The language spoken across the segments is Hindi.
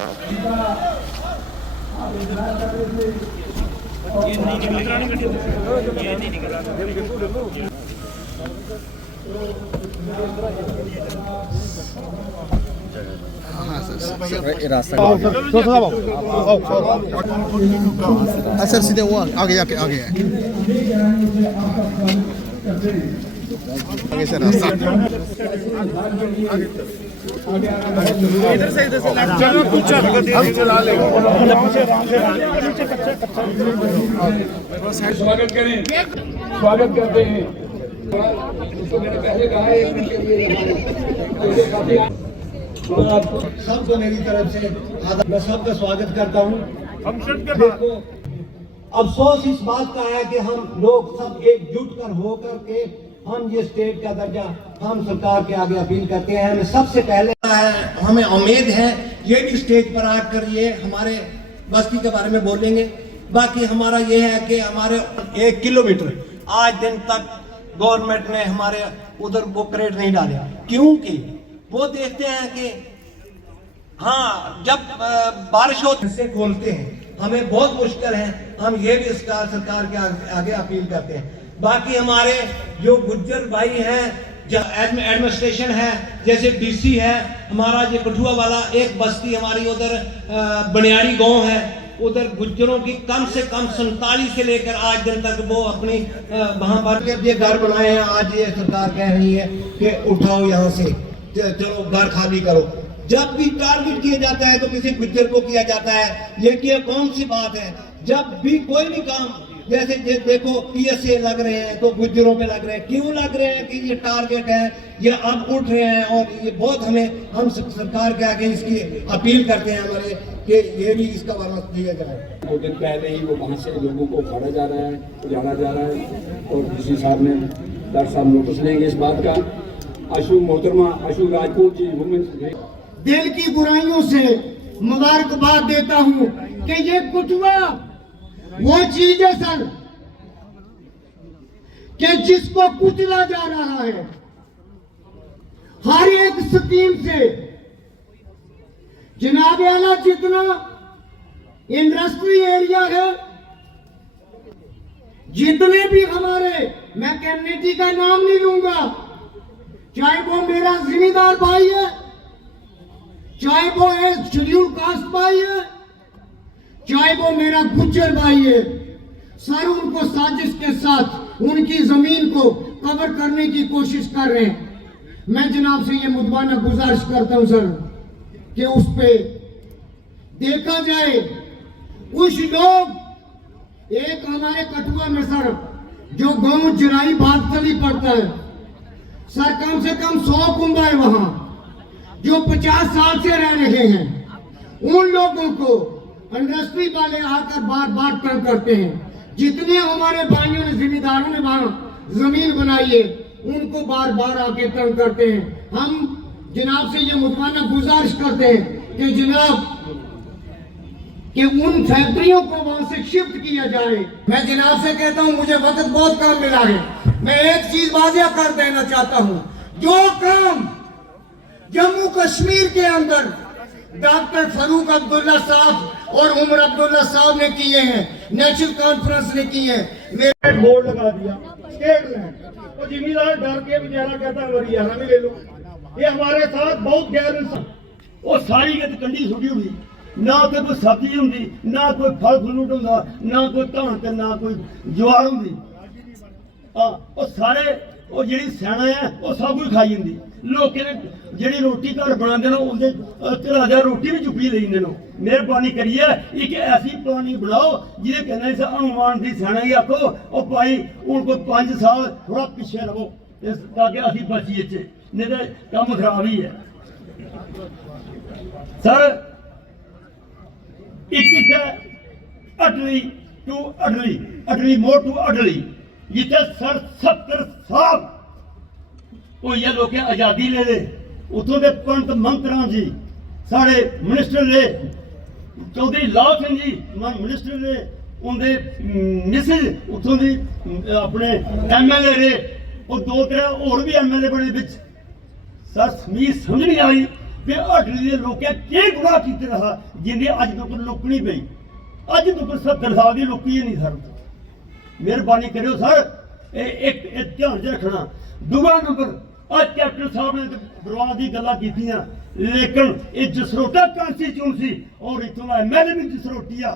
सर सीधे वो आगे आगे आगे आगे सर रास्ता इधर से चलो कुछ हम चला ले स्वागत करते हैं। मैंने पहले कहा एक दिन के लिए सबको मेरी तरफ से मैं सबका स्वागत करता हूँ। देखो अफसोस इस बात का है कि हम लोग सब एकजुट कर होकर के हम ये स्टेट का दर्जा हम सरकार के आगे अपील करते हैं। हमें सबसे पहले हमें उम्मीद है ये भी स्टेज पर आकर ये हमारे बस्ती के बारे में बोलेंगे। बाकी हमारा ये है कि हमारे 1 किलोमीटर आज दिन तक गवर्नमेंट ने हमारे उधर वो क्रेट नहीं डाले, क्योंकि वो देखते हैं कि हाँ जब बारिश होती से खोलते हैं, हमें बहुत मुश्किल है। हम ये भी सरकार के आगे अपील करते हैं। बाकी हमारे जो गुज्जर भाई हैं, एडमिनिस्ट्रेशन है, जैसे डीसी है हमारा, ये कठुआ वाला एक बस्ती हमारी उधर बनियारी गांव है, उधर गुज्जरों की कम से कम 47 से लेकर आज दिन तक वो अपनी वहां पर ये घर बनाए हैं। आज ये सरकार कह रही है कि उठाओ यहाँ से, चलो घर खाली करो। जब भी टारगेट किया जाता है तो किसी गुज्जर को किया जाता है, ये क्या कौन सी बात है? जब भी कोई भी काम, जैसे देखो PSA लग रहे हैं तो गुज्जरों पे लग रहे हैं। क्यों लग रहे हैं? कि ये टारगेट है, ये अब उठ रहे हैं और ये बहुत हम सरकार के आगे इसकी अपील करते हैं हमारे कि ये भी इसका वापस दिया जाए। 2 दिन पहले ही वो वहाँ से लोगों को उखाड़ा जा रहा है, उजाड़ा जा रहा है और किसी साहब ने डॉक्टर साहब नोटिस लेंगे इस बात का। आशु मोहतरमा आशु राजपूत जी वुमेन्स दिल की बुराइयों से मुबारकबाद देता हूँ कि ये कुटुआ वो चीज है सर कि जिसको कुचला जा रहा है हर एक स्कीम से। जनाब आला जितना इंडस्ट्री एरिया है, जितने भी हमारे, मैं कम्युनिटी का नाम नहीं लूंगा, चाहे वो मेरा जिम्मेदार भाई है, चाहे वो शेड्यूल कास्ट भाई है, चाहे वो मेरा गुज्जर भाई है, सर उनको साजिश के साथ उनकी जमीन को कवर करने की कोशिश कर रहे हैं। मैं जनाब से ये मुद्दाना गुजारिश करता हूं सर कि उस पे देखा जाए। कुछ लोग एक हमारे कठुआ में सर जो गांव जराई बागतली पड़ता है सर, कम से कम 100 कुंबा है वहां जो 50 साल से रह रहे हैं। उन लोगों को इंडस्ट्री वाले आकर बार बार तंग करते हैं। जितने हमारे भाइयों ने, जिम्मेदारों ने वहां जमीन बनाई है, उनको बार बार आके तंग करते हैं। हम जनाब से ये मुद्दाना गुजारिश करते हैं कि जनाब कि उन फैक्ट्रियों को वहां से शिफ्ट किया जाए। मैं जनाब से कहता हूं मुझे वक्त बहुत कम मिला है, मैं एक चीज वाज़ेह कर देना चाहता हूं। जो काम जम्मू कश्मीर के अंदर डॉक्टर फारूक अब्दुल्ला साहब और उमर अब्दुल्ला साहब ने किए हैं, नेशनल कॉन्फ्रेंस ने किए हैं, मेरे बोर्ड लगा दिया स्टेट लैंड, तो जिम्मेदार डर के बेचारा कहता हरियाणा में ले लो। ये हमारे साथ बहुत गैर इंसान, वो सारी कंडी छुटी हुई, ना तो कोई सब्जी होंगी, ना कोई फल फ्रूट होंगे, ना कोई धान ते ना कोई ज्वार होंगी। सारे वो जी सैना है वो सब कुछ खाई जाती। लोग जी रोटी घर बनाते हैं रोटी भी चुपी ले जाते। मेहरबानी करिए एक ऐसी प्लानिंग बनाओ जिसे कहना से हनुमान की सैना ही आखो और भाई हूँ कोई 5 साल थोड़ा पिछे रहो ताकि असी बचीए, नहीं तो काम खराब ही है। सर एक अटली टू अटली, अटली मोड़ टू अटली, जिथे सर 70 साल कोई लोग आजादी ले ले, उतों के पंत मंत्रा जी साढ़े मिनिस्टर ने, चौधरी लाल सिंह जी मिनिस्टर ने, उनके मिसिज उतों की अपने MLA रहे और 2-3 और भी MLA बने बिच। सर मीं समझ नहीं आई कि हटली के लोग केह् गुनाह कीते रहा जिंदे अज तक लुकनी पई। अज तक 70 साल की लुकी ही नहीं सर। मेहरबानी करो सर, एक ध्यान च रखना। दूआ नंबर, अज कैप्टन साहब ने बरवाल की गल्लां कीतियां, लेकिन ये जसरोटा कॉन्स्टिट्यूंसी और इत्थों का MLA भी जसरोटी आ।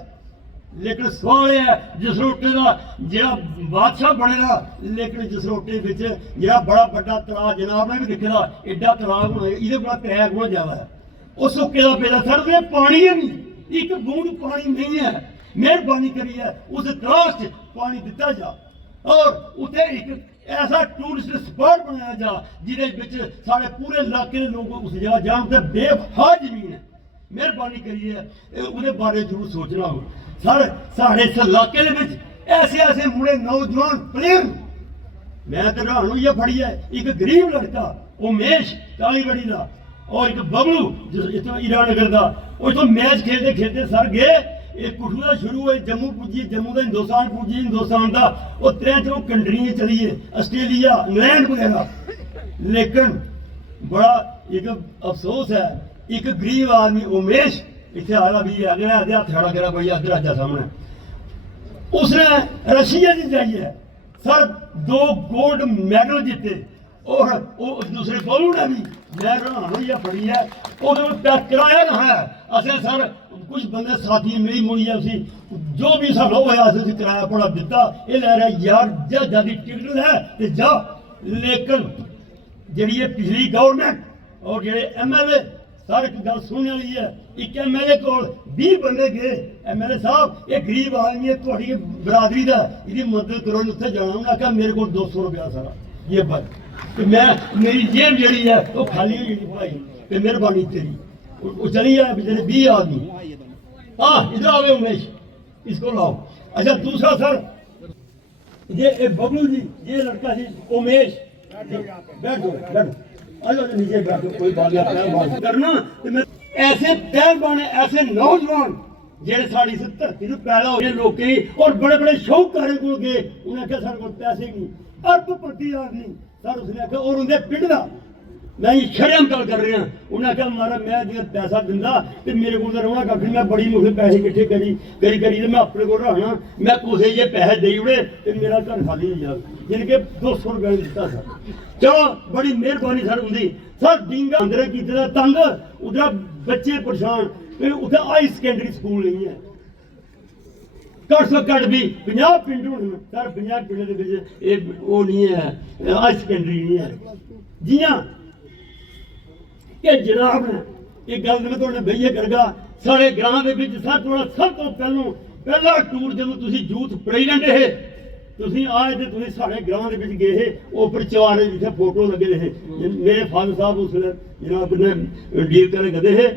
लेकिन सवाल यह है जसरोटे का जो बादशाह बनेगा, लेकिन जसरोटे जो बड़ा बड़ा तलाब जनाब ने भी दिखे एडा तलाब होना ये किराया गुना ज्यादा है। वो सुके का पेदा सर पानी है नहीं, एक बूंद पानी नहीं है। मेहरबानी करिए उस तलाब च पानी दिता जा और उत्थे एक ऐसा टूरिस्ट स्पॉट बनाया जा जिहदे सारे पूरे इलाके के लोग उस जगह जान। उत्थे बेबहा जमीन है। मेहरबानी करिए उहदे बारे जरूर सोचना हो सर। साढ़े इस इलाके ऐसे ऐसे मुड़े नौजवान प्लेयर मैं तो हैरान होइया फड़ी है। एक गरीब लड़का उमेश कालीगढ़ी का और एक बबलू इत्थों हीरानगर का, इत्थों मैच खेलते खेलते सर गए कठुआ शुरू हुए, जम्मू पुज्जिए, जम्मू का हिंदुस्तान पुज्जिए, हिंदुस्तान का वो 3 कंट्रियां चलिए, ऑस्ट्रेलिया इंग्लैंड वगैरह। लेकिन बड़ा एक अफसोस है, एक गरीब आदमी उमेश इतने आया भी है हथ खड़ा करा भाई अदर अजा सामने, उसने रशिया की जाइए सर 2 गोल्ड मेडल जीते और दूसरे बबलू ने भी। मैं हैरान फड़ी है कराया ना है असें सर कुछ बंदे साथी मिली मुड़ी है उसी जो भी साढ़ा होया असें किराया बड़ा दिता। ये लै रहा यार जहाजा की टिकट लै ते जा। लेकिन जी ये पिछली गवर्नमेंट और जेडे MLA सर एक गल सुनने वाली है, एक MLA को 20 बंदे गए, MLA साहब ये गरीब आदमी है थोड़ी बरादरी का, इसकी मदद करो उत्थे जाना। उन्हें आखा मेरे को 200 रुपया सारा ये बस तो मैं मेरी जेब जी है वो खाली हुई भाई तो मेहरबानी तेरी। वो चली जाए बेचारे 20 आदमी। हाँ इधर आओ उमेश इसको लाओ। अच्छा दूसरा सर ये बबलू जी ये लड़का जी उमेश बैठो बैठो नीचे बैठो कोई बात करना। ऐसे पहलवान ऐसे नौजवान जेडे साड़ी इस धरती में पैदा होए लोग और बड़े बड़े शौककार को गए, उन्हें आख्या साढ़े को पैसे नहीं अरबपति आदमी सर उसने आख्या और उनके पिंड का मैं शर्म गल कर रहा। उन्हें आख्या मारा मैं पैसा दिंदा तो मेरे को रोना कख नहीं, मैं बड़ी मुझे पैसे किट्ठे करी मैं अपने को रखना, मैं कुछ ये पैसे दे उड़े तो मेरा घर खाली हो जाए जिनके 200 रुपये दिता सर। चलो बड़ी मेहरबानी सर उनकी। सर डिंगा अंदर किए तंग उधर बच्चे परेशान, उधर हाई सेकेंडरी स्कूल नहीं है, घट से घट भी 50 पिंड होने सर 50 पिंड वो नहीं है हाई सेकेंडरी नहीं है। जियां कि जनाब ने एक गल मैं थोड़े बेइये करगा साढ़े ग्रां दे विच सर थोड़ा सब तो पहला टूर जो यूथ प्रेजिडेंट है तुसीं आए थे तुसीं साढ़े ग्रां दे विच गए वो प्रचार जिथे फोटो लगे रहे मेरे फादर साहब उस जनाब ने डील करे गए थे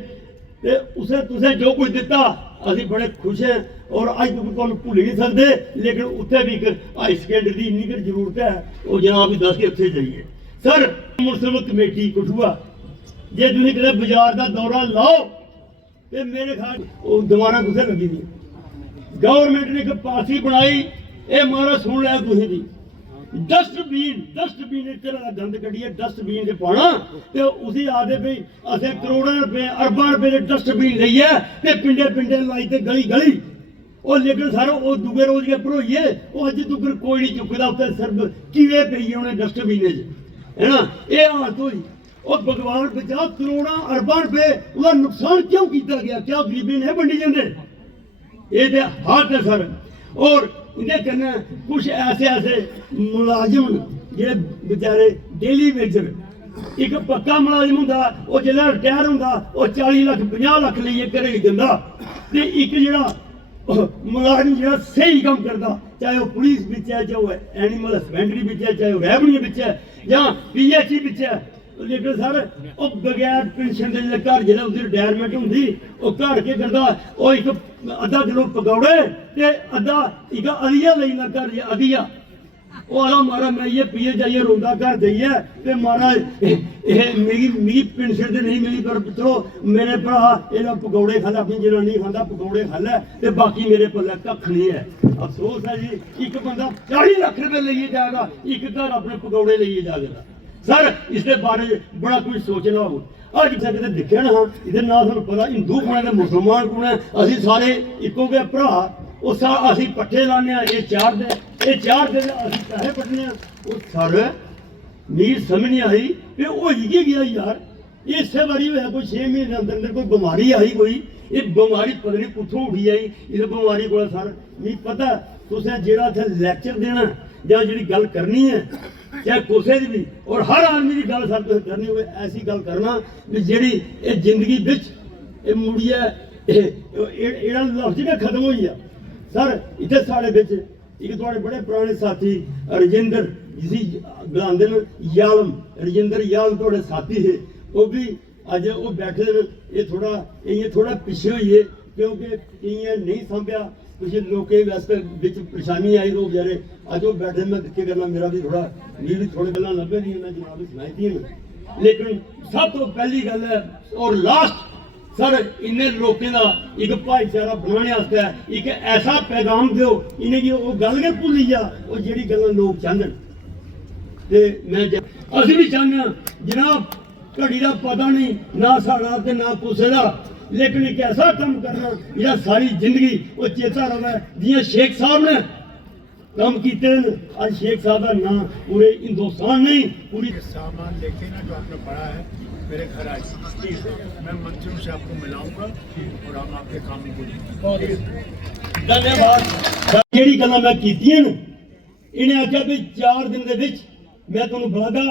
ते उसे तुसें जो कुछ दिता असीं बड़े खुश हैं और अज तक तुहानूं भुल्ल नहीं सकते। लेकिन उत्थे भी एक हाई सेकेंडरी की इन्नी कि जरूरत है वो जनाब भी दस के उत्थे जाइए। सर मुनसिपल कमेटी कठुआ जे तुसीं किते बाजार का दौरा लाओ तो मेरे ख्याल दीवाना कुत्थे लगी दी। गवर्नमेंट ने एक पालिसी बनाई ये मारा सुन लिया तुसीं भी डस्टबीन एक तरह का गंद कड्डिए डस्टबीन च पाना तो उसी आदे भाई असें करोड़ों रुपए अरबां रुपए के डस्टबीन लइए ते पिंडे पिंडे लाई ते गली गली और लेकिन सर वो दूए रोज के भरोइए वो अज तक कोई नहीं चुकदा उत्थे सिर्फ कीड़े पेइए उन्हें डस्टबीन च है ना ये हालत हुई। और भगवान बचा करोड़ों अरबां रुपए उसका नुकसान क्यों किया गया, क्या गरीबी नहीं बंडी जाते ये तो हालत है सर। और इन्हें कन्नै कुछ ऐसे ऐसे मुलाजिम जे बेचारे डेली वेजर एक पक्का मुलाजिम होंदा वो जिसलै रिटायर होंदा वो 40 लाख 50 लाख लेइयै घरे जंदा ते एक जेह्ड़ा मुलाजिम जेह्ड़ा स्हेई कम्म करदा चाहे वो पुलिस बिच है चाहे वो एनिमल हस्बेंडरी बिच है चाहे वो रेवन्यू बिच है जां PHE बिच है। लेकिन सर वो बगैर पेंशन के जो घर जो उसकी रिटायरमेंट होंगी वो घर के करता वो एक अद्धा किलो पकौड़े ते अद्धा एक अदिया लेना घर अदिया वो आला मारा मैं ये पिए जाइए रोंदा घर जाइए ते मारा मिगी पेंशन तो नहीं मिली पर चलो मेरे भरा एह्दा पकौड़े खा लै अपनी जनानी खाता पकौड़े खा लै ते बाकी मेरे पल्ले कक्ख नहीं है। अफसोस है जी एक बंदा 40 लाख रुपए लेइए जाएगा एक घर अपने पकौड़े लेइए जाएगा। सर इसके बारे बड़ा कुछ सोचना हो आज किसी दिखे ना हाँ इधर ना सानू पता हिंदू कौन है मुसलमान कौन है असी सारे इको गए भरा वो असी पट्ठे लाने ये चार दिन असी पैसे पट्टने वो सर मीर समझ नहीं आई कि हो ही गया यार ये इसे बारी होया कोई 6 महीने अंदर अंदर कोई बीमारी आई कोई ये बीमारी पता नहीं कुत्थों उठी आई इस बीमारी को सर नहीं पता तुसें जेड़ा इत्थे लैक्चर देना या जी गल करनी है चाहे किसी की भी और हर आदमी की गल सर करनी हो ऐसी गल करना भी जी जिंदगी बिच मुड़िया लफ्ज में खत्म हो गया सर इतने साढ़े बिच एक थोड़े बड़े पुराने साथी रजिंदर जिसी गलांदे न यालम रजिंदर यालम थोड़े साथी थे वो भी अज वो बैठे ये थोड़ा पिछे हुई क्योंकि इं नहीं सांभ्या कुछ लोकें वास्ते बिच परेशानी आई तो बेचारे अज वो बैठे मैं दिखे करना मेरा भी थोड़ा भी थोड़े गल्लां लभे दी मैं जनाब सुनाई दी लेकिन सब तो पहली गल है और लास्ट सर इन्हें लोगों का एक भाईचारा बनाने वास्ते एक ऐसा पैगाम दो इन्हें वो गल के भुली जा वो जी गल्लां लोग चाहते ते मैं असीं भी चाहते जनाब घड़ी का पता नहीं ना साड़ा ते ना कुसै दा लेकिन एक ऐसा काम करना जिहड़ा सारी जिंदगी वो चेता रहे जियां शेख साहब ने काम किए आज शेख साहब का नाम पूरे हिंदुस्तान नहीं पूरी सामान लेके ना जो आपने पढ़ा है मेरे घर आए मैं मंत्रियों से आपको मिलाऊंगा और हम आपके काम को धन्यवाद जी गल्लां मैं कीतियां ने इन्हें आख्या भी 4 दिन दे विच मैं तुहानूं बुलागा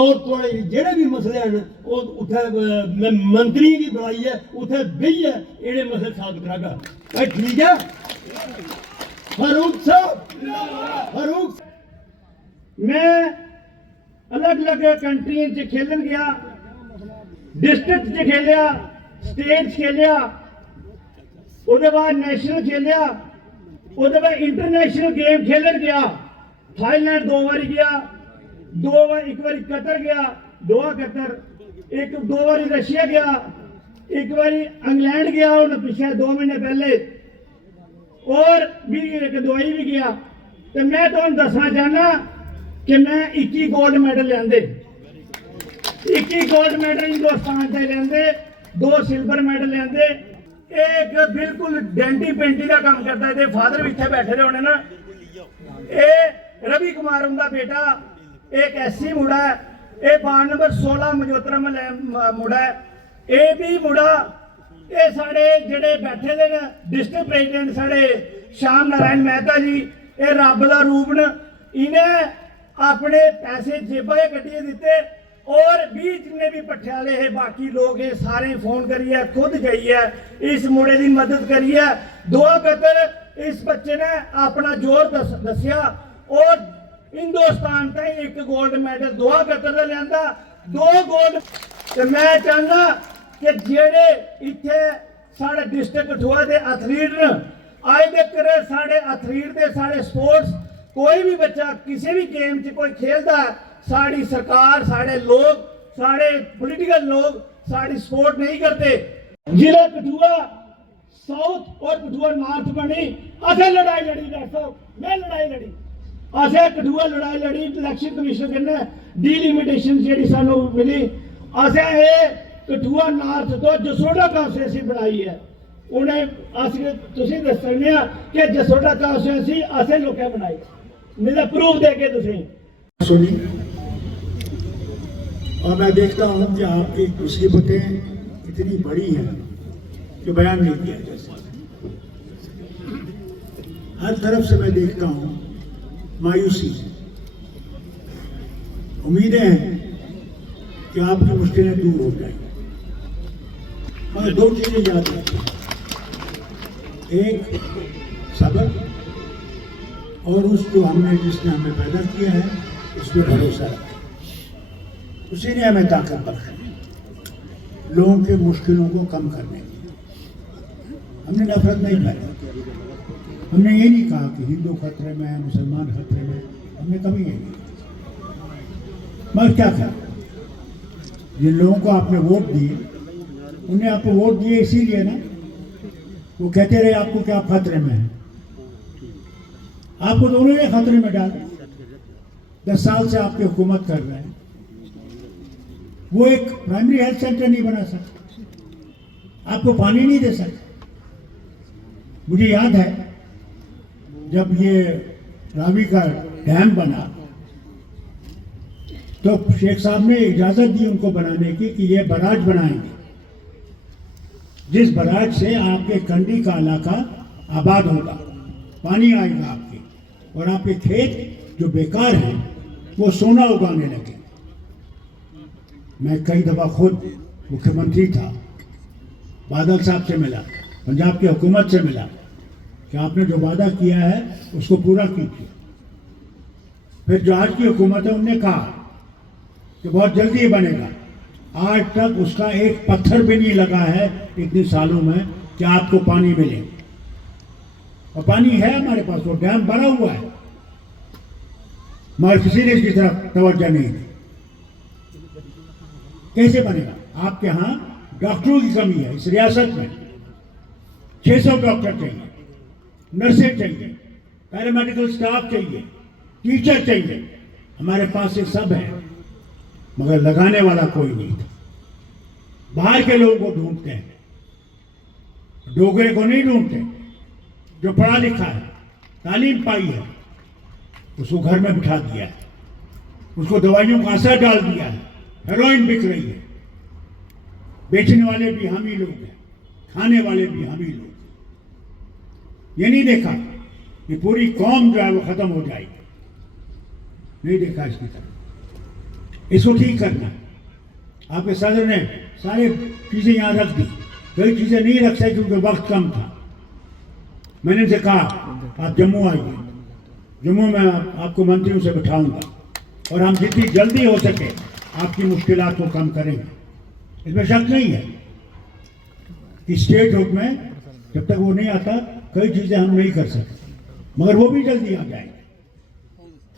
और थोड़े जेड़े भी मसले हैं वो उत्थे मैं मंत्री की बुलाई है उत्थे बेहियै इहड़े मसले साफ करागा भाई ठीक है फारूक साहब मैं अलग अलग कंट्री च खेलन गया डिस्ट्रिक्ट च खेलिया स्टेट खेलिया उसके बाद नेशनल खेलिया उसके बाद इंटरनेशनल गेम खेलन गया थाईलैंड 2 बारी गया 2 बार एक बारी कतर गया दोहा कतर एक 2 बारी रशिया गया एक बारी इंग्लैंड गया उन्हें पिछले 2 महीने पहले और भी एक दुबई भी गया तो मैं तुहानू दसना चाहना कि मैं 21 गोल्ड मेडल लियांदे 21 गोल्ड मेडल हिंदुस्तान से लियांदे 2 सिल्वर मेडल लियांदे एक बिल्कुल डेंटी पेंटी का काम करता है फादर भी इतने बैठे रहे होने ना ये रवि कुमार उनका बेटा एक ऐसी मुड़ा है ये वार्ड नंबर 16 मजोत्रा मुड़ा है ये भी मुड़ा ये साढ़े जेडे बैठे दे डिस्ट्रिक्ट प्रेजिडेंट साढ़े श्याम नारायण मेहता जी ये रब का रूप न इन्हें अपने पैसे जेबा कट्टिए दिते और भी जिन्ने भी पट्ठे वाले है बाकी लोग ये सारे फोन करिए खुद जाइए इस मुड़े की मदद करिए दुआ कतर इस बच्चे ने अपना जोर दसिया और हिंदुस्तान तक एक गोल्ड मेडल दुआ कतर का लिया 2 गोल्ड तो मैं चाहना कि जेड़े इत्थे साढ़े डिस्ट्रिक्ट कठुआ के एथलीट न अज तक साढ़े एथलीट के साढ़े स्पोर्ट्स कोई भी बच्चा किसी भी गेम च कोई खेलता है साड़ी सरकार साढ़े लोग साढ़े पॉलिटिकल लोग साड़ी सपोर्ट नहीं करते जिला कठुआ साउथ और कठुआ नॉर्थ बनी असें लड़ाई लड़ी डॉक्टर साहब मैं लड़ाई लड़ी असें कठुआ लड़ाई लड़ी इलेक्शन कमीशन कन्नै डिलिमिटेशन जेह्ड़ी सानू मिली असें एह् कठुआ नॉर्थ तो जसोड़ा कॉन्स्टिट्यूंसी बनाई है उन्हें अस तुसीं दस सकने कि जसोड़ा कॉन्स्टिट्यूंसी असें लोकें बनाई मेरा प्रूफ दे के तुसीं सुनी और मैं देखता हूं कि आपकी मुसीबतें इतनी बड़ी हैं कि बयान नहीं किया जा सकता। हर तरफ से मैं देखता हूं मायूसी। उम्मीदें हैं कि आपकी मुश्किलें दूर हो जाएंगी मगर 2 चीजें याद रखें, एक सब्र और उस जो हमने जिसने हमें पैदा किया है उसमें भरोसा रखें। उसी ने हमें ताकत बख्शी लोगों के मुश्किलों को कम करने की। हमने नफरत नहीं फैलाई, हमने ये नहीं कहा कि हिंदू खतरे में है मुसलमान खतरे में, हमने कभी ये नहीं मगर क्या कहा जिन लोगों को आपने वोट दिए उन्हें आपको वोट दिए इसीलिए ना वो कहते रहे आपको कि आप खतरे में हैं, आपको दोनों ने खतरे में डाल 10 साल से आपकी हुकूमत कर रहे हैं वो एक प्राइमरी हेल्थ सेंटर नहीं बना सकता, आपको पानी नहीं दे सकता। मुझे याद है जब ये रावी का डैम बना तो शेख साहब ने इजाजत दी उनको बनाने की कि ये बराज बनाएंगे, जिस बराज से आपके कंडी का इलाका आबाद होगा, पानी आएगा आपके, और आपके खेत जो बेकार हैं वो सोना उगाने लगे। मैं कई दफ़ा खुद मुख्यमंत्री था, बादल साहब से मिला, पंजाब की हुकूमत से मिला कि आपने जो वादा किया है उसको पूरा कीजिए। फिर जो आज की हुकूमत है उनने कहा कि बहुत जल्दी ये बनेगा। आज तक उसका एक पत्थर भी नहीं लगा है इतने सालों में कि आपको पानी मिले, और पानी है हमारे पास, वो डैम भरा हुआ है, मगर किसी ने इसकी तरफ तवज्जो नहीं दी। कैसे बनेगा? आपके यहाँ डॉक्टरों की कमी है इस रियासत में, 600 डॉक्टर चाहिए, नर्सें चाहिए, पैरामेडिकल स्टाफ चाहिए, टीचर चाहिए। हमारे पास ये सब है, मगर लगाने वाला कोई नहीं था। बाहर के लोगों को ढूंढते हैं, डोगरे को नहीं ढूंढते। जो पढ़ा लिखा है, तालीम पाई है, उसको घर में बिठा दिया है, उसको दवाइयों का असर डाल दिया है, हेरोइन बिक रही है, बेचने वाले भी हम ही लोग हैं, खाने वाले भी हम ही लोग हैं। ये नहीं देखा कि पूरी कौम जो है वो खत्म हो जाएगी, नहीं देखा इसकी तरफ। इसको ठीक करना है। आपके सदर ने सारी चीज़ें यहाँ रख दी, कई चीज़ें नहीं रख सके क्योंकि वक्त कम था। मैंने उनसे कहा आप जम्मू आइए, जम्मू में आपको मंत्रियों से बिठाऊंगा और हम जितनी जल्दी हो सके आपकी मुश्किलात को कम करेंगे। इसमें शक नहीं है कि स्टेट हुक में जब तक वो नहीं आता कई चीज़ें हम नहीं कर सकते, मगर वो भी जल्दी आ जाएंगे।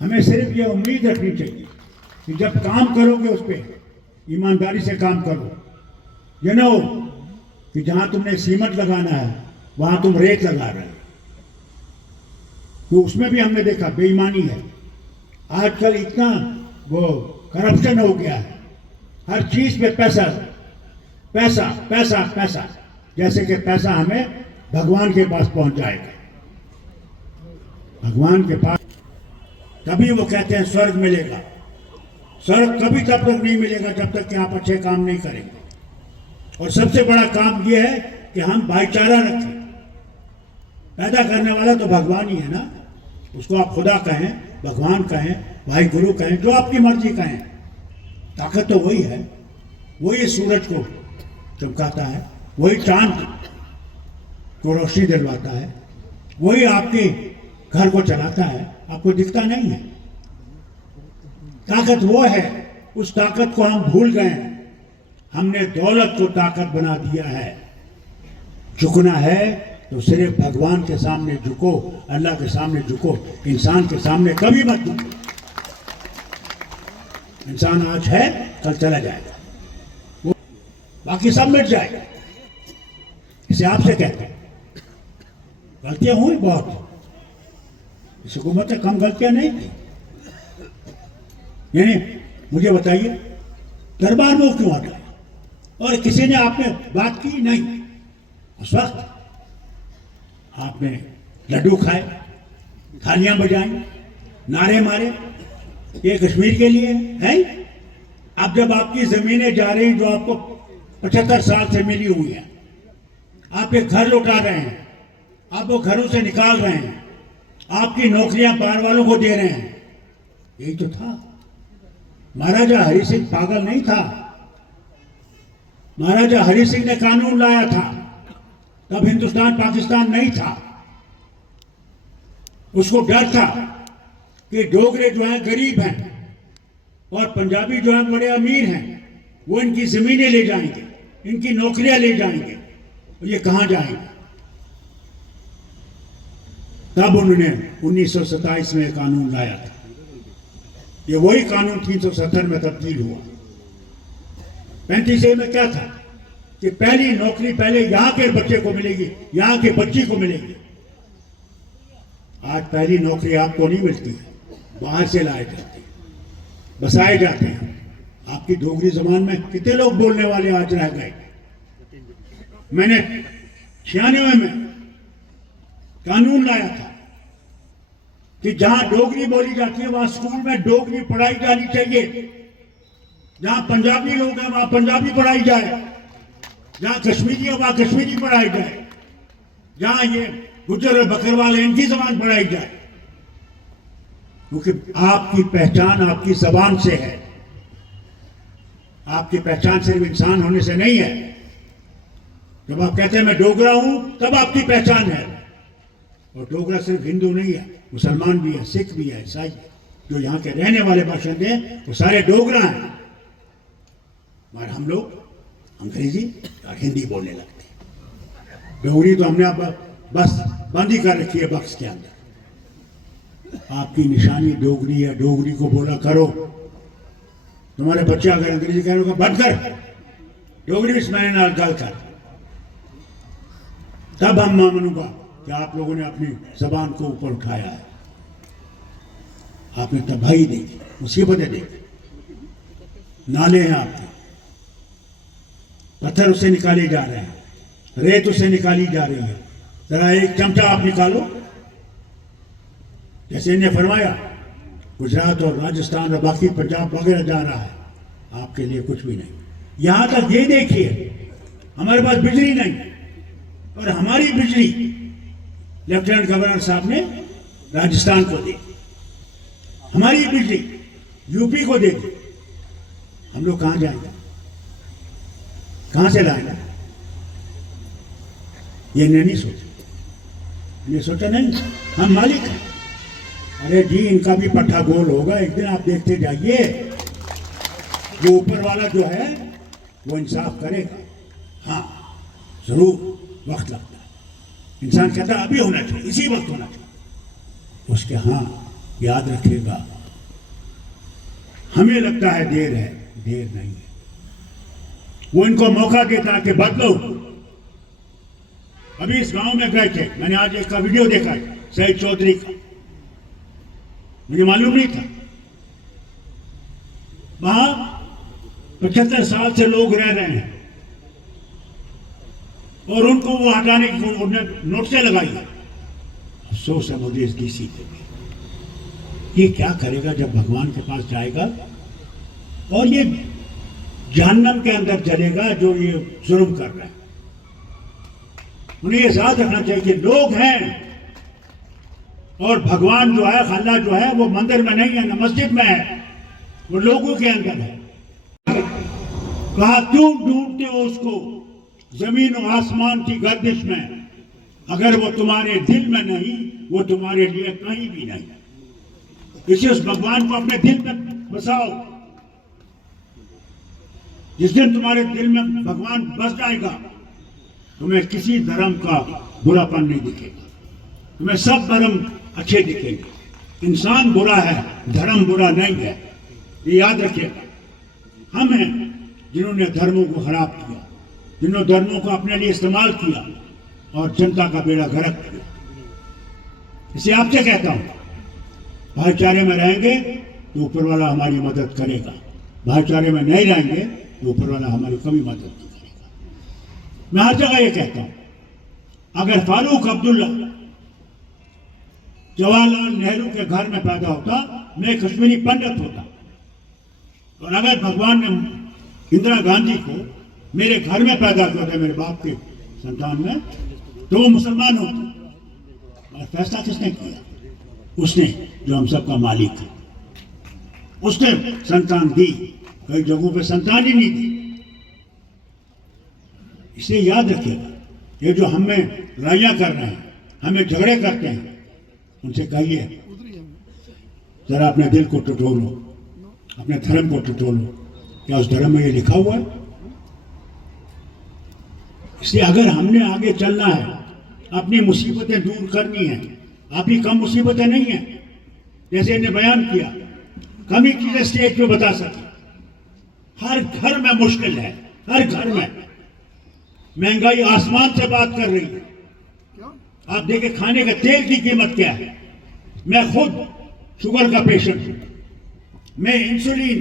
हमें सिर्फ ये उम्मीद रखनी चाहिए कि जब काम करोगे उस पर ईमानदारी से काम करो। ये ना हो कि जहाँ तुमने सीमेंट लगाना है वहाँ तुम रेत लगा रहे हो, तो उसमें भी हमने देखा बेईमानी है। आजकल इतना वो करप्शन हो गया है, हर चीज़ पे पैसा पैसा पैसा पैसा, जैसे कि पैसा हमें भगवान के पास पहुंच जाएगा। भगवान के पास तभी वो कहते हैं स्वर्ग मिलेगा। स्वर्ग कभी तब तक नहीं मिलेगा जब तक कि आप अच्छे काम नहीं करेंगे। और सबसे बड़ा काम ये है कि हम भाईचारा रखें। पैदा करने वाला तो भगवान ही है ना, उसको आप खुदा कहें, भगवान कहें, भाई गुरु कहें, जो आपकी मर्जी कहें। ताकत तो वही है, वही सूरज को चमकाता है, वही चांद को रोशनी दिलवाता है, वही आपके घर को चलाता है, आपको दिखता नहीं है। ताकत वो है, उस ताकत को हम भूल गए हैं। हमने दौलत को ताकत बना दिया है। झुकना है तो सिर्फ भगवान के सामने झुको, अल्लाह के सामने झुको, इंसान के सामने कभी मत झुको। इंसान आज है कल चला जाएगा, वो बाकी सब मिट जाएगा। इसे आपसे कहते हैं गलतियां हुई बहुत, इस हुकूमत में कम गलतियां नहीं थी। यानी मुझे बताइए दरबार में क्यों आ गए और किसी ने आपने बात की नहीं। उस वक्त आपने लड्डू खाए, थालियां बजाई, नारे मारे, ये कश्मीर के लिए है। अब जब आपकी जमीनें जा रही जो आपको 75 साल से मिली हुई है, आप एक घर लौटा रहे हैं, आप वो घरों से निकाल रहे हैं, आपकी नौकरियां बाहर वालों को दे रहे हैं, यही तो था। महाराजा हरि सिंह पागल नहीं था। महाराजा हरि सिंह ने कानून लाया था, तब हिंदुस्तान पाकिस्तान नहीं था। उसको डर था कि डोगरे जो हैं गरीब हैं और पंजाबी जो हैं बड़े अमीर हैं, वो इनकी जमीनें ले जाएंगे, इनकी नौकरियां ले जाएंगे, और ये कहां जाएंगे। तब उन्होंने 1927 में कानून लाया था। ये वही कानून 370 में तब्दील हुआ। 35A में क्या था कि पहली नौकरी पहले यहां के बच्चे को मिलेगी, यहां के बच्ची को मिलेगी। आज पहली नौकरी आपको नहीं मिलती है, बाहर से लाए जाते हैं, बसाए जाते हैं, आपकी डोगरी जबान में कितने लोग बोलने वाले आज रह गए। मैंने 96 में कानून लाया था कि जहां डोगरी बोली जाती है वहां स्कूल में डोगरी पढ़ाई जानी चाहिए। जहां पंजाबी लोग हैं वहां पंजाबी पढ़ाई जाए, जहां कश्मीरी है वहां कश्मीरी पढ़ाई जाए, जहां ये गुज्जर और बकरवाल है इनकी जबान पढ़ाई जाए। क्योंकि आपकी पहचान आपकी जबान से है, आपकी पहचान सिर्फ इंसान होने से नहीं है। जब आप कहते हैं मैं डोगरा हूं तब आपकी पहचान है। और डोगरा सिर्फ हिंदू नहीं है, मुसलमान भी है, सिख भी है, ईसाई। जो यहाँ के रहने वाले बाशिंदे वो सारे डोगरा हैं। और हम लोग अंग्रेजी और हिंदी बोलने लगते हैं। डोगरी तो हमने अब बस बंद ही कर रखी है बक्स के अंदर। आपकी निशानी डोगरी है, डोगरी को बोला करो। तुम्हारे बच्चे अगर अंग्रेजी कहने को बंद कर, डोगरी में मैंने नाल गल कर, तब हम मानूंगा कि आप लोगों ने अपनी जबान को ऊपर उठाया है। आपने तबाही देखी, मुसीबतें देखी, नाले हैं आपके, पत्थर उससे निकाले जा रहे हैं, रेत उससे निकाली जा रही है। जरा एक चमचा आप निकालो, जैसे इन्हें फरमाया गुजरात और राजस्थान और बाकी पंजाब वगैरह जा रहा है, आपके लिए कुछ भी नहीं। यहां तक ये देखिए हमारे पास बिजली नहीं, और हमारी बिजली लेफ्टिनेंट गवर्नर साहब ने राजस्थान को दी, हमारी बिजली यूपी को दे दी। हम लोग कहां जाएंगे, कहां से लाएंगे? ये नहीं सोचा, ये सोचा नहीं हम मालिक हैं। अरे जी इनका भी पट्टा गोल होगा एक दिन, आप देखते जाइए। वो ऊपर वाला जो है वो इंसाफ करेगा। हाँ जरूर वक्त लगता है, इंसान कहता है अभी होना चाहिए, इसी वक्त होना चाहिए। उसके हाँ याद रखिएगा, हमें लगता है देर है, देर नहीं है। वो इनको मौका देता कि बदलो। अभी इस गांव में गए थे, मैंने आज एक का वीडियो देखा सईद चौधरी का, मुझे मालूम नहीं था। वहां 75 साल से लोग रह रहे हैं और उनको वो हटाने की उन्होंने नोटिसें लगाई। अफसोस है मुझे इस डीसी पे, ये क्या करेगा जब भगवान के पास जाएगा और ये जहन्नम के अंदर जलेगा जो ये जुल्म कर रहा है। उन्हें ये याद रखना चाहिए कि लोग हैं और भगवान जो है, अल्लाह जो है वो मंदिर में नहीं है, न मस्जिद में है, वो लोगों के अंदर है। कहा क्यों ढूंढते हो उसको जमीन और आसमान की गर्दिश में, अगर वो तुम्हारे दिल में नहीं वो तुम्हारे लिए कहीं भी नहीं। इसे उस भगवान को अपने दिल में बसाओ। जिस दिन तुम्हारे दिल में भगवान बस जाएगा, तुम्हें किसी धर्म का बुरापन नहीं दिखेगा, तुम्हें सब धर्म अच्छे दिखेंगे। इंसान बुरा है, धर्म बुरा नहीं है, ये याद रखिएगा। हम हैं जिन्होंने धर्मों को खराब किया, जिन्होंने धर्मों को अपने लिए इस्तेमाल किया और जनता का बेड़ा गर्क किया। इसे आपसे कहता हूं, भाईचारे में रहेंगे तो ऊपर वाला हमारी मदद करेगा, भाईचारे में नहीं रहेंगे तो ऊपर वाला हमारी कभी मदद नहीं करेगा। मैं हर जगह ये कहता हूं, अगर फारूक अब्दुल्ला जवाहरलाल नेहरू के घर में पैदा होता, मैं कश्मीरी पंडित होता। और अगर भगवान ने इंदिरा गांधी को मेरे घर में पैदा किया था, मेरे बाप के संतान में, तो वो मुसलमान होता। और फैसला किसने किया? उसने, जो हम सबका मालिक है। उसने संतान दी, कई जगहों पे संतान ही नहीं दी। इसे याद रखिएगा, ये जो हमें लड़ाइयां कर रहे हैं, हमें झगड़े करते हैं, उनसे कहिए जरा अपने दिल को टटोलो, अपने धर्म को टटोलो। क्या उस धर्म में ये लिखा हुआ है? इसलिए अगर हमने आगे चलना है, अपनी मुसीबतें दूर करनी है, आपकी कम मुसीबतें नहीं है, जैसे इन्हें बयान किया, कम ही चीजें स्टेज पे बता सके। हर घर में मुश्किल है, हर घर में महंगाई आसमान से बात कर रही है। आप देखिए खाने के तेल की कीमत क्या है। मैं खुद शुगर का पेशेंट हूं, मैं इंसुलिन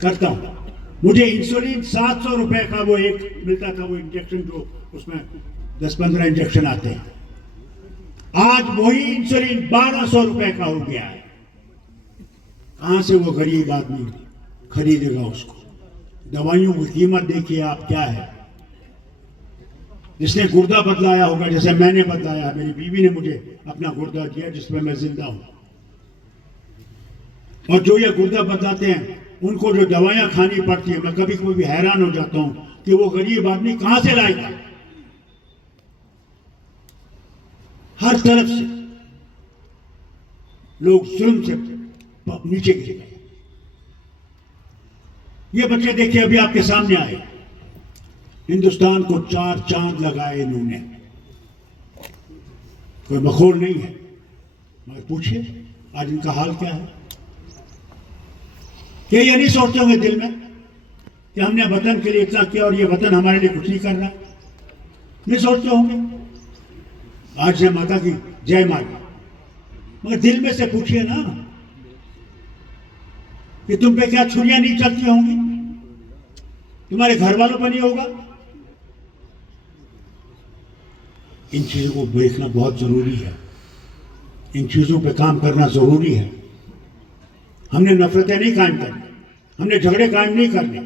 करता हूं, मुझे इंसुलिन 700 रुपए का वो एक मिलता था, वो इंजेक्शन जो उसमें 10-15 इंजेक्शन आते हैं, आज वही इंसुलिन 1200 रुपए का हो गया है। कहां से वो गरीब आदमी खरीदेगा उसको? दवाइयों की कीमत देखिए आप क्या है। जिसने गुर्दा बदलाया होगा, जैसे मैंने बदलाया, मेरी बीवी ने मुझे अपना गुर्दा दिया जिसमें मैं जिंदा हूं, और जो ये गुर्दा बदलाते हैं उनको जो दवाइयां खानी पड़ती है, मैं कभी कभी हैरान हो जाता हूं कि वो गरीब आदमी कहां से लाएगा। हर तरफ से लोग जुल्म से नीचे गिर गए। ये बच्चे देखिए अभी आपके सामने आए, हिंदुस्तान को 4 चांद लगाए इन्होंने। कोई मखौल नहीं है, मगर पूछिए आज इनका हाल क्या है। क्या ये नहीं सोचते होंगे दिल में कि हमने वतन के लिए इतना किया और ये वतन हमारे लिए कुछ नहीं कर रहा? नहीं सोचते होंगे। आज जय माता की जय माता, मगर दिल में से पूछिए ना कि तुम पे क्या छुरियां नहीं चलती होंगी, तुम्हारे घर वालों पर नहीं होगा। इन चीजों को देखना बहुत जरूरी है, इन चीजों पे काम करना जरूरी है। हमने नफरतें नहीं कायम करनी, हमने झगड़े कायम नहीं करने।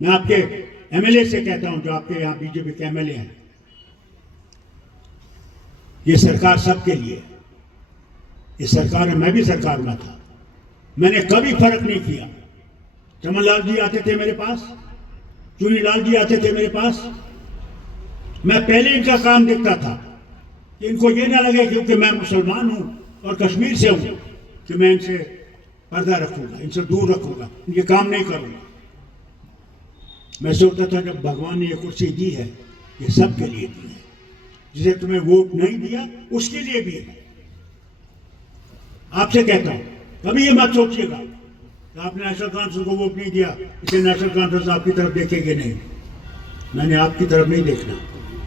मैं आपके एमएलए से कहता हूं, जो आपके यहां बीजेपी के एमएलए हैं, ये सरकार सबके लिए है। इस सरकार में मैं भी सरकार में था, मैंने कभी फर्क नहीं किया। चमनलाल जी आते थे मेरे पास, चुनीलाल जी आते थे मेरे पास, मैं पहले इनका काम देखता था कि इनको ये ना लगे क्योंकि मैं मुसलमान हूं और कश्मीर से हूं कि मैं इनसे पर्दा रखूंगा, इनसे दूर रखूंगा, इनके काम नहीं करूंगा। मैं सोचता था जब भगवान ने ये कुर्सी दी है, ये सबके लिए दी है। जिसे तुम्हें वोट नहीं दिया उसके लिए भी है। आपसे कहता हूं, कभी ये मत सोचिएगा कि आपने नेशनल कॉन्फ्रेंस को वोट नहीं दिया, इसे नेशनल कॉन्फ्रेंस आपकी तरफ देखेंगे नहीं। मैंने आपकी तरफ नहीं देखना,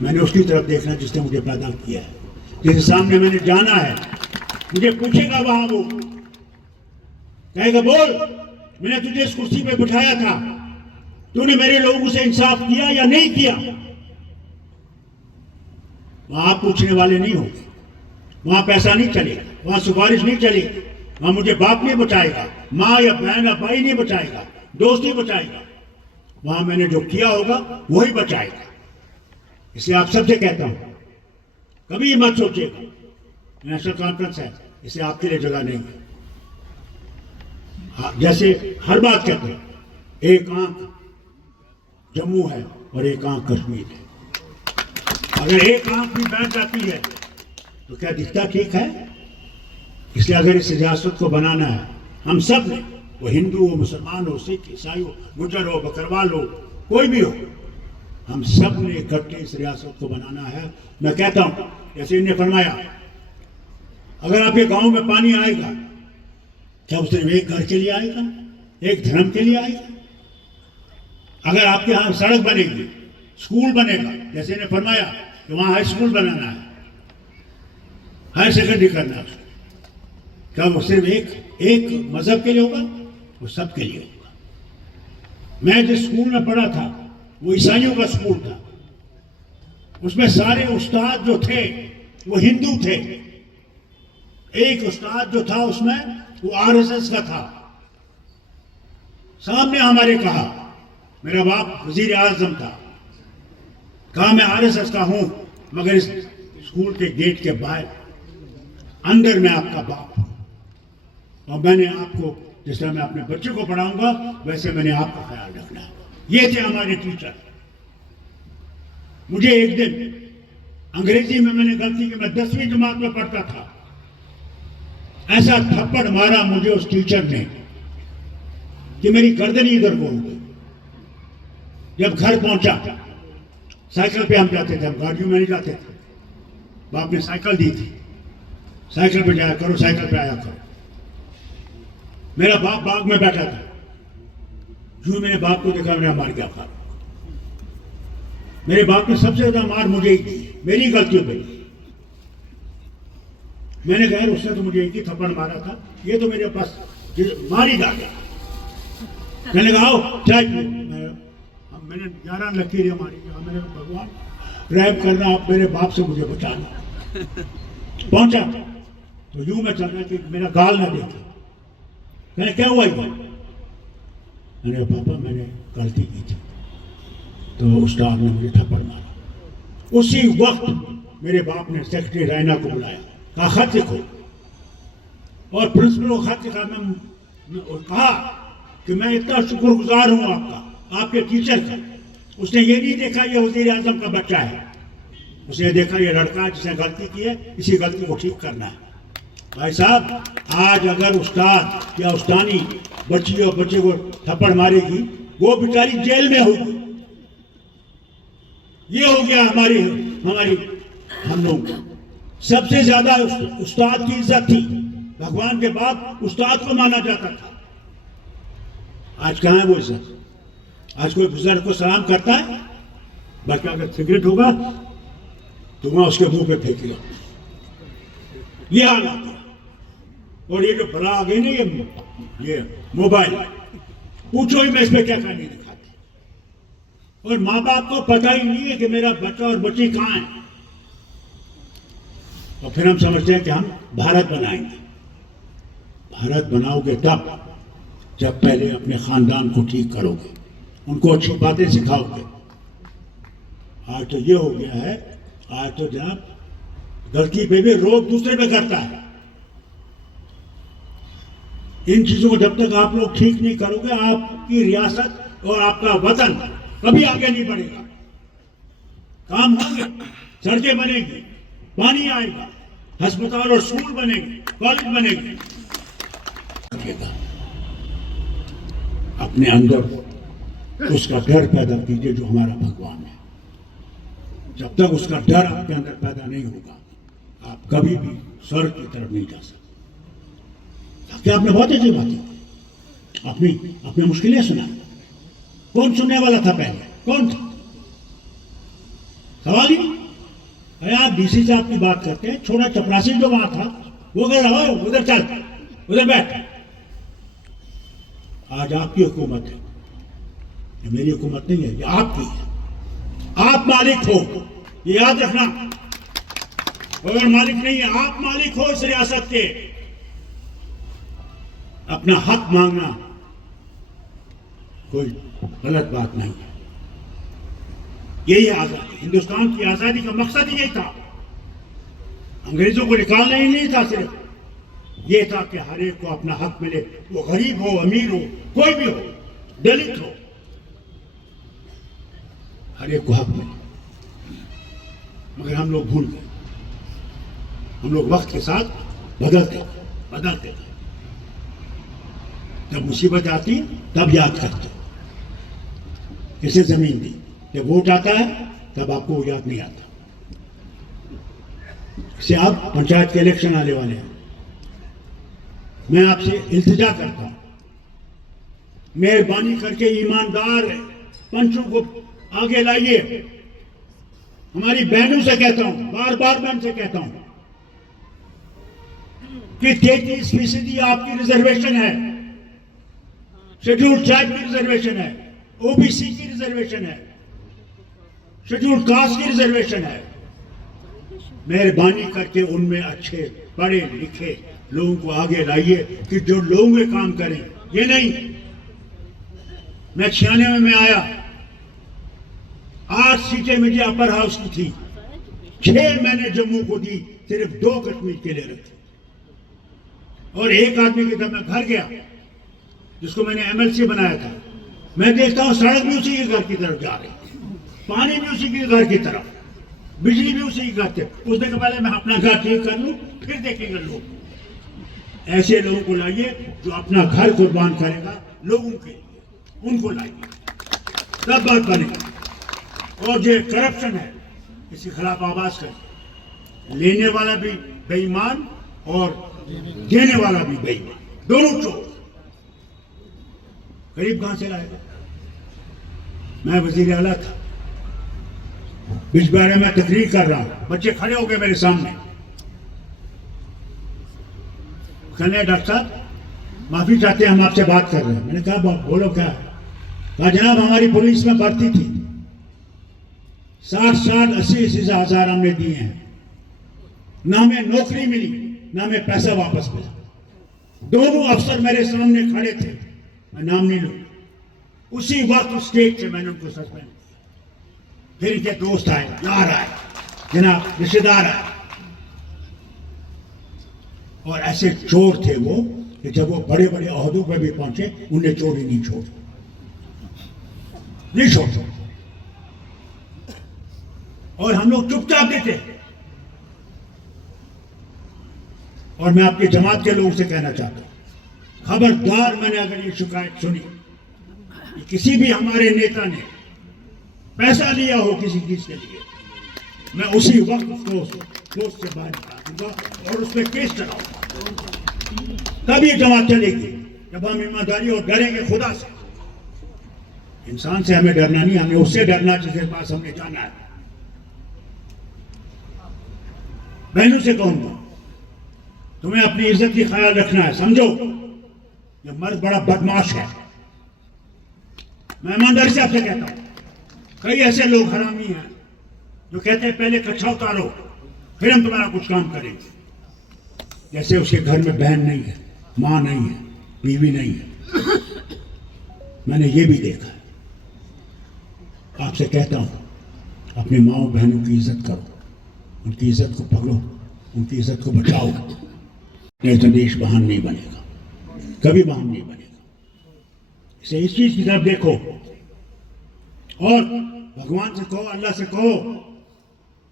मैंने उसकी तरफ देखना जिसने मुझे पैदा किया है, जिसके सामने मैंने जाना है। मुझे पूछेगा वहां, वो कहेगा बोल मैंने तुझे इस कुर्सी पे बिठाया था, तूने मेरे लोगों से इंसाफ किया या नहीं किया? वहां आप पूछने वाले नहीं होंगे, वहां पैसा नहीं चलेगा, वहां सिफारिश नहीं चलेगी, वहां मुझे बाप नहीं बचाएगा, माँ या बहन या भाई नहीं बचाएगा, दोस्त नहीं बचाएगा। वहां मैंने जो किया होगा वही बचाएगा। इसलिए आप सबसे कहता हूं, कभी मत सोचिएगा नेशनल कॉन्फ्रेंस है, इसे आपके लिए जगह नहीं है। जैसे हर बात कहते हैं, एक आंख जम्मू है और एक आंख कश्मीर है। अगर एक आंख भी बैठ जाती है तो क्या दिखता ठीक है? इसलिए अगर इस रियासत को बनाना है, हम सब ने, वो हिंदू हो, मुसलमान हो, सिख, ईसाई हो, गुजर हो, बकरवाल हो, कोई भी हो, हम सब ने इकट्ठे इस रियासत को बनाना है। मैं कहता हूं, जैसे इन्हें फरमाया, अगर आपके गांव में पानी आएगा, क्या वो सिर्फ एक घर के लिए आएगा, एक धर्म के लिए आएगा? अगर आपके यहां सड़क बनेगी, स्कूल बनेगा, जैसे इन्हें फरमाया कि वहां हाई स्कूल बनाना है, हायर सेकेंडरी करना है, क्या वो सिर्फ एक मजहब के लिए होगा? वो सबके लिए होगा। मैं जिस स्कूल में पढ़ा था वो ईसाइयों का स्कूल था, उसमें सारे उस्ताद जो थे वो हिंदू थे। एक उस्ताद जो था उसमें वो आरएसएस का था। सामने हमारे कहा, मेरा बाप वजीर आजम था, कहा मैं आरएसएस का हूं, मगर इस स्कूल के गेट के बाहर अंदर मैं आपका बाप हूं, और मैंने आपको, जिस तरह मैं अपने बच्चे को पढ़ाऊंगा वैसे मैंने आपका ख्याल रखना है। ये थे हमारे टीचर। मुझे एक दिन अंग्रेजी में मैंने गलती की, मैं 10वीं जमात में पढ़ता था, ऐसा थप्पड़ मारा मुझे उस टीचर ने कि मेरी गर्दन ही इधर को हो गई। जब घर पहुंचा, साइकिल पे हम जाते थे, हम गाड़ियों में नहीं जाते थे, बाप ने साइकिल दी थी, साइकिल पे जाया करो, साइकिल पे आया करो। मेरा बाप बाग में बैठा था, जो मैंने बाप को देखा, मैंने मार गया था। मेरे बाप ने सबसे ज्यादा मार मुझे ही दी, मेरी गलतियों पे। मैंने कहा उसने तो मुझे एक ही थप्पड़ मारा था, ये तो मेरे पास मार ही डाला। मैंने कहा आओ चाय पियो। मैंने 11 लकीरें मारी। मैंने कहा भगवान रहम करना, आप मेरे बाप से मुझे बचाना। पहुंचा तो यूं मैं चल रहा कि मेरा गाल ना देखा। मैंने क्या हुआ ये? मैंने कहा पापा मैंने गलती की थी। तो उस्ताद ने मुझे थप्पड़ मारा। उसी वक्त मेरे बाप ने सेक्रेटरी रैना को बुलाया, कहा खत लिखो। और प्रिंसिपल को खत लिखा। मैं और कहा कि मैं इतना शुक्रगुजार हूं आपका, आपके टीचर का। उसने ये नहीं देखा ये वजीर आजम का बच्चा है, उसने देखा ये लड़का है जिसने गलती की है, इसी गलती को ठीक करना है। भाई साहब, आज अगर उस्ताद या उस्तानी बच्ची और बच्चे को थप्पड़ मारेगी, वो बेचारी जेल में होगी। ये हो गया हमारी हम लोग सबसे ज्यादा उस्ताद की इज्जत थी। भगवान के बाद उस्ताद को माना जाता था। आज कहाँ है वो इज्जत? आज कोई बुजुर्ग को सलाम करता है? बाकी अगर सिगरेट होगा तो वहां उसके मुंह पे फेंकेगा। ये हाल आ गया। और ये जो बड़ा आ गई ना ये मोबाइल, पूछो ही मैं इस पे क्या करने दिखाती। और माँ बाप को पता ही नहीं है कि मेरा बच्चा और बच्ची कहाँ है। और फिर हम समझते हैं कि हम भारत बनाएंगे। भारत बनाओगे तब जब पहले अपने खानदान को ठीक करोगे, उनको अच्छी बातें सिखाओगे। आज तो ये हो गया है, आज तो जनाब गलती पे भी रोक दूसरे पे करता है। इन चीजों को जब तक आप लोग ठीक नहीं करोगे, आपकी रियासत और आपका वतन कभी आगे नहीं बढ़ेगा। काम होंगे, सड़कें बनेंगी, पानी आएगा, अस्पताल और स्कूल बनेंगे, कॉलेज बनेंगे। अपने अंदर उसका डर पैदा कीजिए जो हमारा भगवान है। जब तक उसका डर आपके अंदर पैदा नहीं होगा, आप कभी भी स्वर्ग की तरफ नहीं जा सकते। क्या आपने बहुत अच्छी बातें अपनी मुश्किलें सुना। कौन सुनने वाला था पहले? कौन था? सवाल ही नहीं। अरे आप डीसी साहब की बात करते हैं, छोटा चपरासी जो वहां था वो कह रहा है उधर चल, उधर बैठ। आज आपकी हुकूमत है, ये मेरी हुकूमत नहीं है, ये आपकी है। आप मालिक हो, ये याद रखना। और मालिक नहीं है, आप मालिक हो इस रियासत के। अपना हक मांगना कोई गलत बात नहीं है। यही है आजादी। हिंदुस्तान की आजादी का मकसद यही था। अंग्रेजों को निकालना ही नहीं था, सिर्फ ये था कि हर एक को अपना हक मिले। वो गरीब हो, अमीर हो, कोई भी हो, दलित हो, हर एक को हक मिले। मगर हम लोग भूल गए। हम लोग वक्त के साथ बदलते थे। जब मुसीबत आती तब याद करते, किसे जमीन दी। जब वोट आता है तब आपको वो याद नहीं आता। इससे आप पंचायत के इलेक्शन आने वाले हैं, मैं आपसे इल्तिजा करता हूं, मेहरबानी करके ईमानदार पंचों को आगे लाइए। हमारी बहनों से कहता हूं, बार बार मैं उनसे कहता हूं कि 33% आपकी रिजर्वेशन है, शेड्यूल्ड ट्राइब की रिजर्वेशन है, ओबीसी की रिजर्वेशन है, शेड्यूल्ड कास्ट की रिजर्वेशन है। मेहरबानी करके उनमें अच्छे पढ़े लिखे लोगों को आगे लाइए कि जो लोगों के काम करें। ये नहीं, मैं 96 में आया, 8 सीटें मुझे अपर हाउस की थी, 6 मैंने जम्मू को दी, सिर्फ 2 कश्मीर के लिए रखी। और एक आदमी के जब मैं घर गया जिसको मैंने एमएलसी बनाया था, मैं देखता हूं सड़क भी उसी के घर की तरफ जा रही, पानी भी उसी के घर की तरफ, बिजली भी उसी के घर से। उसने कहा पहले मैं अपना घर ठीक कर लूं, फिर देखेंगे लोग। ऐसे लोगों को लाइए जो अपना घर कुर्बान करेगा लोगों के लिए, उनको लाइए, तब बात बनेगी। और जो करप्शन है इसके खिलाफ आवाज करें। लेने वाला भी बेईमान और देने वाला भी बेईमान, दोनों चोर। गरीब कहां से लाएगा? मैं वजीर आला था, बिजबारे में तकरीर कर रहा हूं, बच्चे खड़े हो गए मेरे सामने, कहने डॉक्टर साहब माफी चाहते हैं, हम आपसे बात कर रहे हैं। मैंने कहा बोलो क्या है? कहा जनाब हमारी पुलिस में भर्ती थी, 60 80 हजार हमने दिए हैं, ना हमें नौकरी मिली ना हमें पैसा वापस मिला। दोनों अफसर मेरे सामने खड़े थे, मैं नाम नहीं लूंगा। उसी वक्त स्टेज से मैंने उनको सस्पेंड किया। फिर इनके दोस्त आए, यार आए, जनाब रिश्तेदार आए, और ऐसे चोर थे वो कि जब वो बड़े बड़े ओहदों पर भी पहुंचे उन्हें चोरी नहीं छोड़ी। और हम लोग चुपचाप देते। और मैं आपके जमात के लोगों से कहना चाहता हूं, खबरदार, मैंने अगर ये शिकायत सुनी कि किसी भी हमारे नेता ने पैसा लिया हो किसी चीज के लिए, मैं उसी वक्त उसको पोस्ट से बाहर निकाल दूंगा और उस पर केस चलाऊंगा। तब ये जमात चलेगी जब हम ईमानदारी और डरेंगे खुदा से। इंसान से हमें डरना नहीं, हमें उससे डरना जिसके पास हमने जाना है। बहनों से कहूंगा, तुम्हें अपनी इज्जत की ख्याल रखना है। समझो ये मर्द बड़ा बदमाश है। मैं ईमानदारी से आपसे कहता हूं, कई ऐसे लोग हरामी हैं जो कहते हैं पहले कच्छा उतारो फिर हम तुम्हारा कुछ काम करेंगे। जैसे उसके घर में बहन नहीं है, मां नहीं है, बीवी नहीं है। मैंने ये भी देखा है। आपसे कहता हूं, अपनी माओ बहनों की इज्जत करो, उनकी इज्जत को पकड़ो, उनकी इज्जत को बचाओ, नहीं तो देश महान नहीं बनेगा, कभी महान नहीं बनेगा। इसे इस चीज की तरफ देखो और भगवान से कहो, अल्लाह से कहो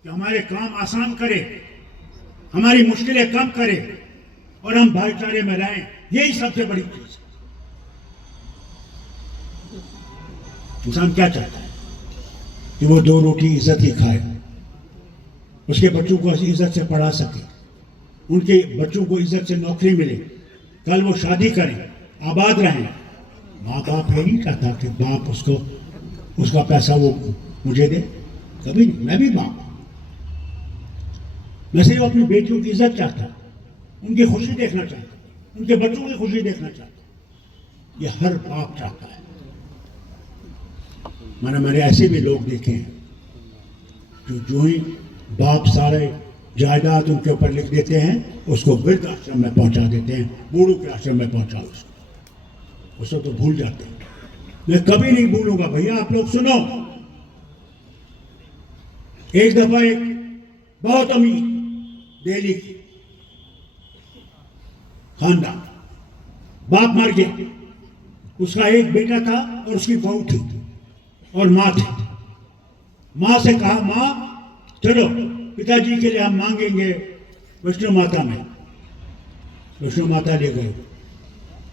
कि हमारे काम आसान करे, हमारी मुश्किलें कम करे और हम भाईचारे में रहें। यही सबसे बड़ी चीज है। इंसान क्या चाहता है कि वो 2 रोटी इज्जत ही खाए, उसके बच्चों को इज्जत से पढ़ा सके, उनके बच्चों को इज्जत से नौकरी मिले, कल वो शादी करें, आबाद रहें। माँ बाप ये नहीं चाहता कि बाप उसका पैसा वो मुझे दे, कभी नहीं। मैं भी बाप, मैं सिर्फ अपनी बेटियों की इज्जत चाहता हूं, उनकी खुशी देखना चाहता हूं, उनके बच्चों की खुशी देखना चाहता हूं। ये हर बाप चाहता है। मैंने ऐसे भी लोग देखे हैं जो ही बाप सारे जायदाद उनके ऊपर लिख देते हैं, उसको वृद्ध आश्रम में पहुंचा देते हैं, बूढ़ों के आश्रम में पहुंचा उसको तो भूल जाते हैं। मैं कभी नहीं भूलूंगा भैया, आप लोग सुनो। एक दफा एक बहुत अमीर दिल्ली की खानदान, बाप मर गया, उसका एक बेटा था और उसकी बहू थी और माँ थी। माँ से कहा, माँ चलो पिताजी के लिए हम मांगेंगे वैष्णो माता में। वैष्णो माता ले गए,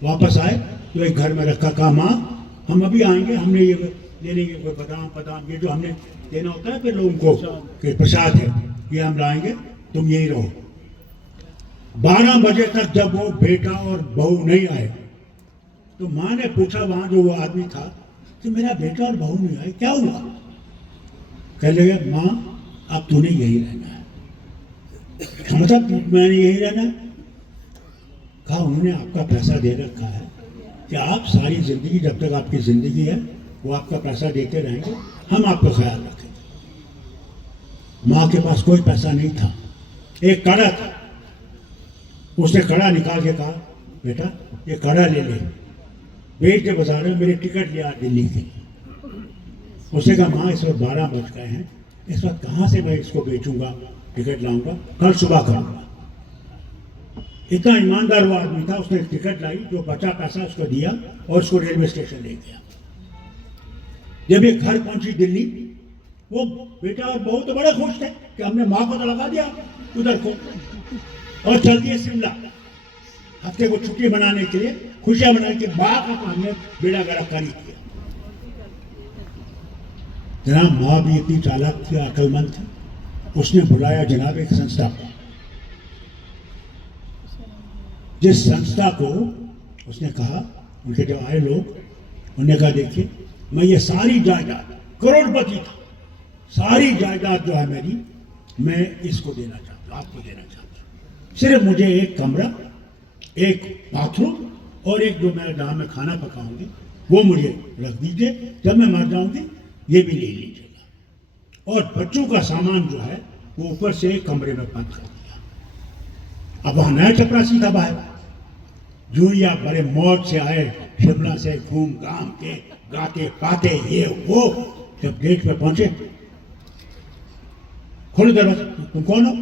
वापस आए तो एक घर में रखा, कहा माँ हम अभी आएंगे, हमने ये ले लेंगे कोई बादाम ये जो हमने देना होता है फिर लोगों को कि प्रसाद है, ये हम लाएंगे, तुम यहीं रहो। 12 बजे तक जब वो बेटा और बहू नहीं आए तो माँ ने पूछा वहां जो वो आदमी था कि मेरा बेटा और बहू नहीं आए, क्या हुआ? कह लगे, माँ अब तूने यही रहना है। मतलब मैंने यही रहना है? कहा उन्होंने आपका पैसा दे रखा है कि आप सारी जिंदगी, जब तक आपकी जिंदगी है वो आपका पैसा देते रहेंगे, हम आपका ख्याल रखेंगे। माँ के पास कोई पैसा नहीं था, एक कड़ा था। उसने कड़ा निकाल के कहा, बेटा ये कड़ा ले ले, बेच के बाजार में मेरी टिकट लिया दिल्ली की। उसने कहा माँ इस वक्त 12 बज गए हैं, इस वक्त कहाँ से मैं इसको बेचूंगा, टिकट लाऊंगा, कल सुबह करूंगा। इतना ईमानदार वो आदमी था, उसने टिकट लाई, जो बचा पैसा उसको दिया और उसको रेलवे स्टेशन ले गया। जब ये घर पहुंची दिल्ली, वो बेटा और बहू तो बड़े खुश थे कि हमने माँ को तो लगा दिया उधर को, और चल दिए शिमला हफ्ते को छुट्टी मनाने के लिए, खुशियां मनाने के बाद हमने बेड़ा गिरफ्तारी किया। जनाब माँ भी इतनी चालाक थी, अक्लमंद थी, उसने बुलाया जनाब एक संस्था को, जिस संस्था को उसने कहा, उनके जब आए लोग, उन्होंने कहा देखिए मैं ये सारी जायदाद, करोड़पति था, सारी जायदाद जो है मेरी, मैं इसको देना चाहता हूँ, आपको देना चाहता हूँ। सिर्फ मुझे एक कमरा, एक बाथरूम और एक जो मैं जहाँ मैं खाना पकाऊंगी वो मुझे रख दीजिए, जब मैं मर जाऊंगी ये भी ले लीजिएगा। और बच्चों का सामान जो है वो ऊपर से कमरे में बंद कर दिया। अब वहां नया चपरासी था बाहर, जो ही आप बड़े मौज से आए शिमला से घूम घाम के गाते पाते ये वो, जब गेट पे पहुंचे खोले दरवाजा, तुम कौन हो?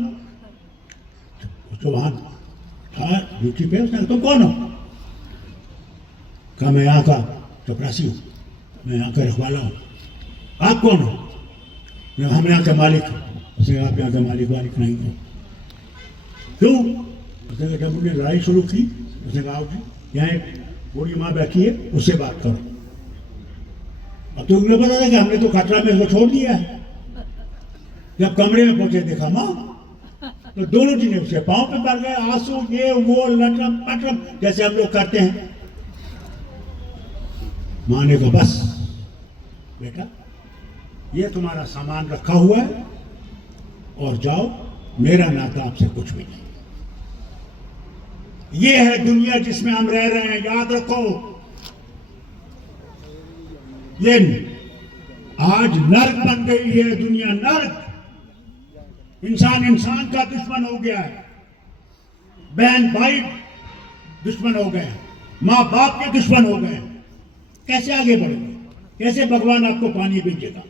तो वहां था ड्यूटी पे, उसने तुम कौन हो? कहा मैं यहाँ का चपरासी हूँ, मैं यहाँ का रखवाला हूँ। आप कौन हो? हम यहाँ के मालिक हैं। उसने आप यहाँ के मालिक वालिक नहीं हो। क्यों? उसने कहा जब उन्होंने लड़ाई शुरू की, उसने कहा जी यहाँ एक बूढ़ी माँ बैठी है, उससे बात करो। अब तो उन्हें पता था कि हमने तो खतरा में उसको छोड़ दिया है। जब कमरे में पहुंचे देखा माँ, तो दोनों चीजें उसके पाँव पे पड़ गए, आंसू ये वो लटरम पटरम जैसे हम लोग करते हैं। माँ ने कहा बस बेटा ये तुम्हारा सामान रखा हुआ है और जाओ, मेरा नाता आपसे कुछ भी नहीं। ये है दुनिया जिसमें हम रह रहे हैं, याद रखो। ये आज नर्क बन गई है दुनिया, नर्क। इंसान इंसान का दुश्मन हो गया है, बहन भाई दुश्मन हो गए, माँ बाप के दुश्मन हो गए। कैसे आगे बढ़ेंगे? कैसे भगवान आपको पानी भेजेगा?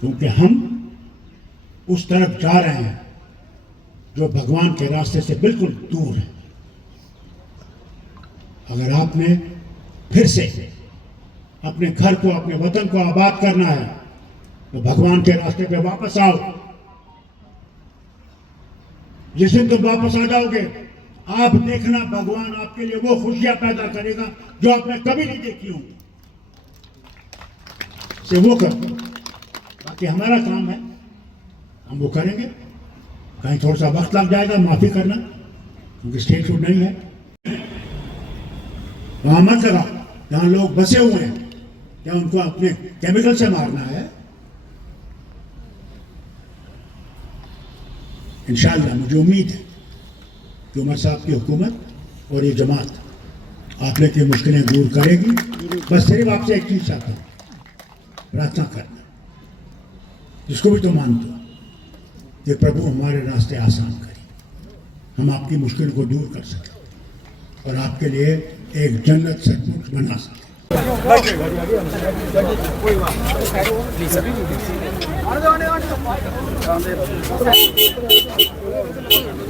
क्योंकि हम उस तरफ जा रहे हैं जो भगवान के रास्ते से बिल्कुल दूर है। अगर आपने फिर से अपने घर को, अपने वतन को आबाद करना है तो भगवान के रास्ते पे वापस आओ। जिस दिन तुम वापस आ जाओगे, आप देखना भगवान आपके लिए वो खुशियां पैदा करेगा जो आपने कभी नहीं देखी होंगी। से वो कर, बाकी हमारा काम है, हम वो करेंगे। कहीं थोड़ा सा वक्त लग जाएगा, माफी करना, क्योंकि स्टेट फूड नहीं है। वहां मत लगा जहां लोग बसे हुए हैं, क्या उनको अपने केमिकल से मारना है? इंशाअल्लाह मुझे उम्मीद है कि उमर साहब की हुकूमत और ये जमात आप लोग की मुश्किलें दूर करेगी। बस सिर्फ आपसे एक चीज चाहता हूँ, प्रार्थना करना, जिसको भी तो मानते हो कि प्रभु हमारे रास्ते आसान करे, हम आपकी मुश्किल को दूर कर सकें और आपके लिए एक जन्नत सचमुच बना सकें। प्लीज